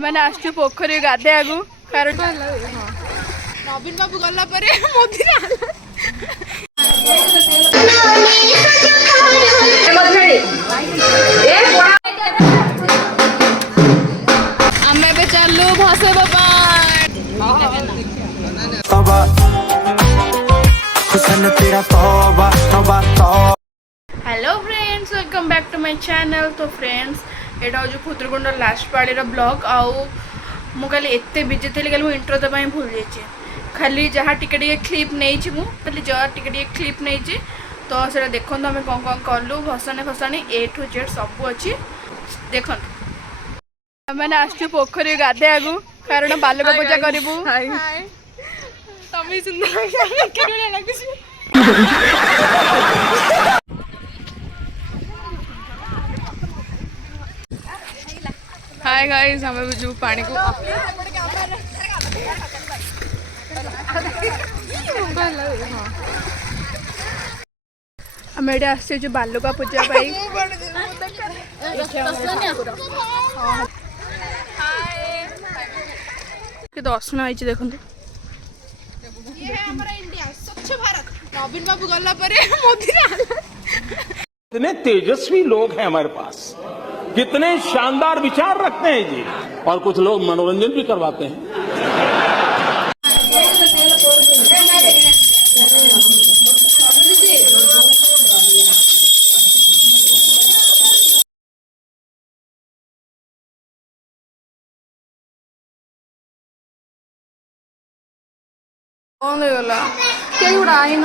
मैंने आसु पोखरी गाधे कारण नवीन बाबू गला मोदी आम चलू भसेब hello friends welcome back to my channel. तो फ्रेंड्स एटा हूँ खुदुरकुंड लास्ट पाड़ी ब्लॉग आउ मुझे एत बिजी थी कल इंट्रो देवाई भूल जाइए खाली जहाँ टिके क्लिप नहीं मुझे जहाँ टिके क्लिप नहीं तो से देखो आम कौन कौन कलु भसाणी फसाणी ए टू जेड सब अच्छी देख मैंने आसु पोखरी गाधे कारण बालुका पूजा करूँ हाय गाइस हमें जो पानी को आम ये आस बालुका पूजा दर्शन आई देखो नवीन बाबू गला मोदी कितने तेजस्वी लोग हैं हमारे पास, कितने शानदार विचार रखते हैं जी। और कुछ लोग मनोरंजन भी करवाते हैं। कौन गला के गुड़ा आई न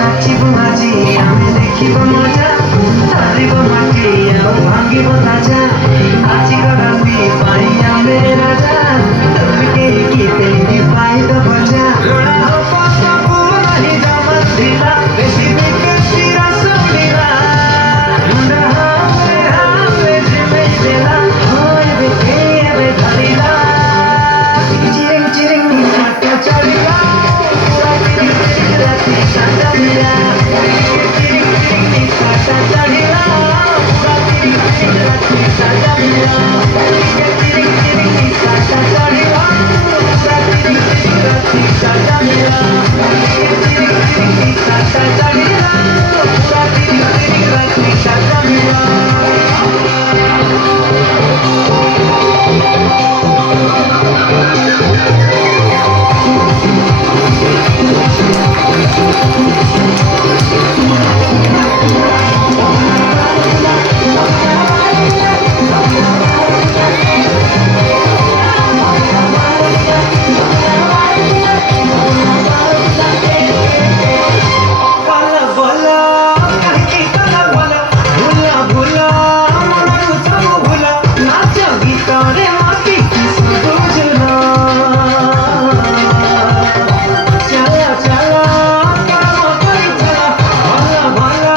নাচিব আজি আমি দেখিব মজা ধরিব মাটি ଆଉ ଭାଙ୍ଗିବ ତାଜା ଆଜିର ରାତି ପାଇଁ ଆମେ ରାଜା ତମେ କେହି କେତେ ପାଇବ ଭଜା ଲୋଡ଼ା ହବ ସବୁ ନାହିଁ ଜମା ଥିଲା ବେଶୀ ବିକେଶୀ ରସ ମିଳା ମୁଣ୍ଡ ହାରେ ହାରେ ଝିମେଇ ଦେଲା ଏବେ ଧରିଲା ଚିରିଂ ଚିରିଂ ହାତ ଚଳିଲା ପୁରା ଚିରିଂ ଚିରିଂ ରାତି ସାତ ମିଳା ଚିରିଂ ଚିରିଂ ହାତ ଚଳିଲା ପୁରା ଚିରିଂ ଚିରିଂ ରାତି ସାତ ମିଳା ଚିରିଂ ଚିରିଂ ହାତ ଚଳିଲା ପୁରା ଚିରିଂ ଚିରିଂ ରାତି ସାତ ମିଳା ଚିରିଂ ଚିରିଂ ହାତ ଚଳିଲା ପୁରା ଚିରିଂ ଚିରିଂ ରାତି ସାତ ମିଳା Bala bala, kahi bala bala, bula bula, manaru sabu bula, nacha gitare mati kisu bujla. Chala chala, karma kari chala, bala bala,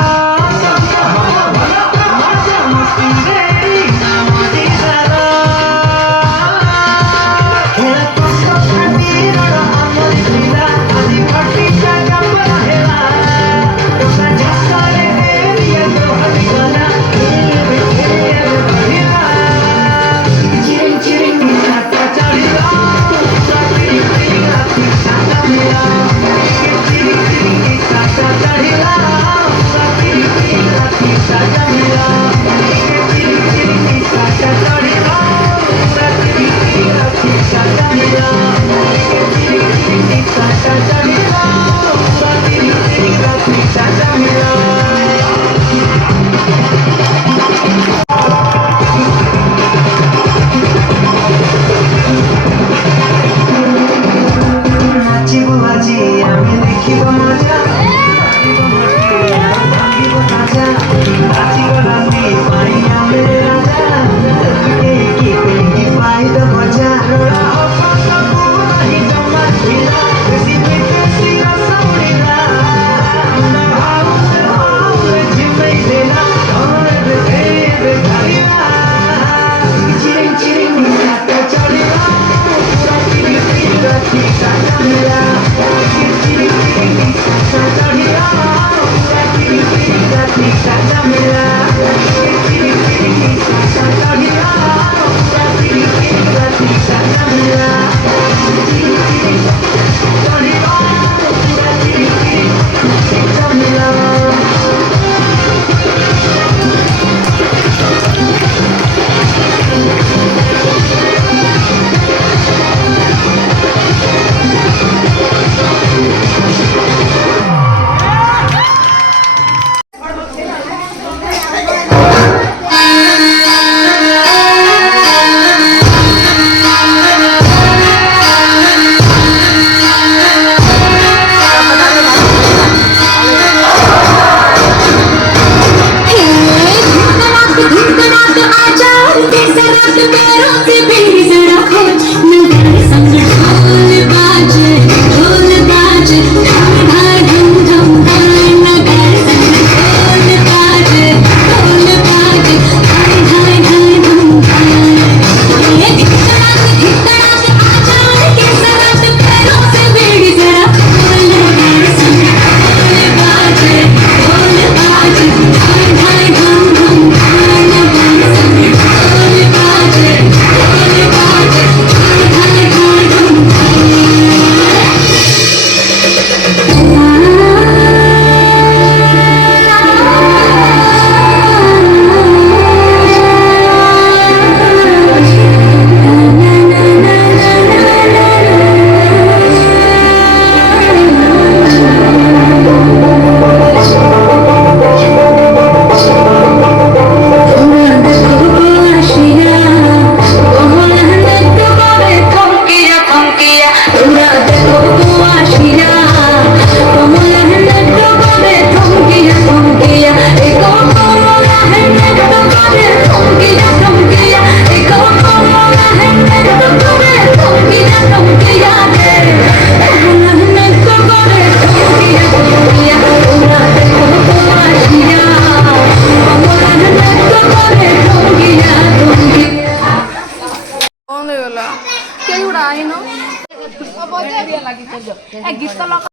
sabya bala bala, nacha masti re, namadi zara. Hela kosa khati rada amari pila, adi phati jaga para hela. Tosa jasareteriya to hadi gala, ebe bhila. Chiring chiring hata chadila, chiring chiring rati sata mila. Chiring chiring hata chadila, chiring chiring rati sata mila. Chiring chiring hata chadila, chiring chiring rati sata mila. Chiring chiring hata chadila, chiring chiring rati sata mila. নাচিব আজি আমি দেখিব মজা ধরিব মাটি ଆଉ ଭାଙ୍ଗିବ ତାଜା ଆଜିର ରାତି ପାଇଁ ଆମେ ରାଜା ତମେ କେହି ପାଇଦ ଭଜା ଲୋଡ଼ା ହବ ସବୁ ନାହିଁ ଜମା ଥିଲା ବେଶୀ ବିଦେଶୀ ରସ ମିଳା ମୁଣ୍ଡ ହାଉରେ ହାଉରେ ଝିମେଇ ଦେଲା ଏବେ ଧରିଲା ଚିରିଂ ଚିରିଂ ହାତ ଚଳିଲା ପୁରା ଚିରିଂ ଚିରିଂ ରାତି ସାତ ମିଳା ଚିରିଂ ଚିରିଂ ହାତ DJ ଗୁଡା ଆଇନ ଗୀତ ଲଗା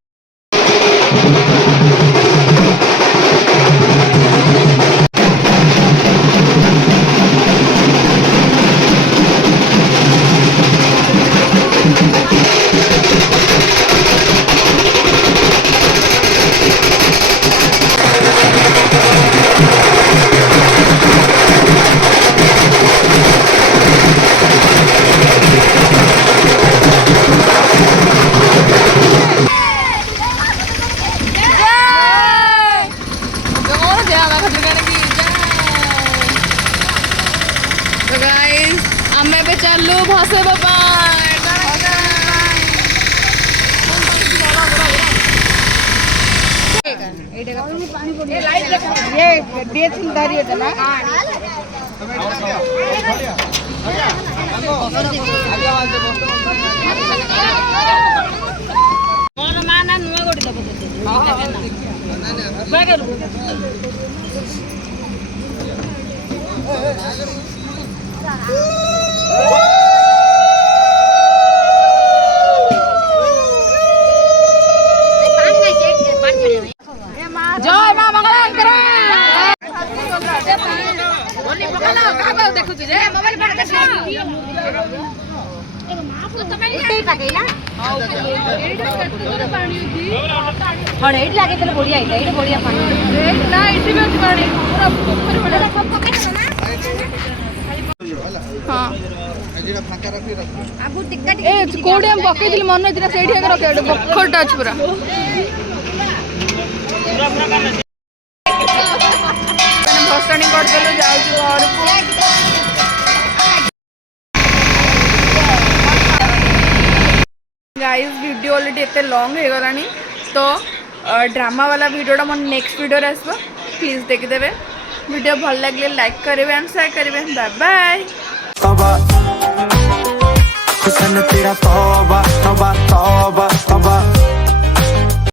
ଆମେ ଏବେ ଚାଲୁ ଭସେଇବା ଜୟ ମା ମଙ୍ଗଳାଙ୍କର ଦେଖୁଛୁ ଯେ କୋଉଠି ଆମେ ପକେଇଥିଲି ମନେ ଅଛି ସେଇଠି ରଖିବା ବଖରଟା ଅଛି ପୁରା ଭସାଣି କରିଦେଲୁ ଯାଉଛୁ ଘରକୁ गाइस वीडियो ऑलरेडी एते लॉन्ग हो गलानी तो ड्रामा वाला वीडियोटा मोर नेक्स्ट वीडियो आसबो प्लीज देखिदेवे वीडियो भल लगे लाइक करेंगे एंड शेयर करेंगे बाय बाय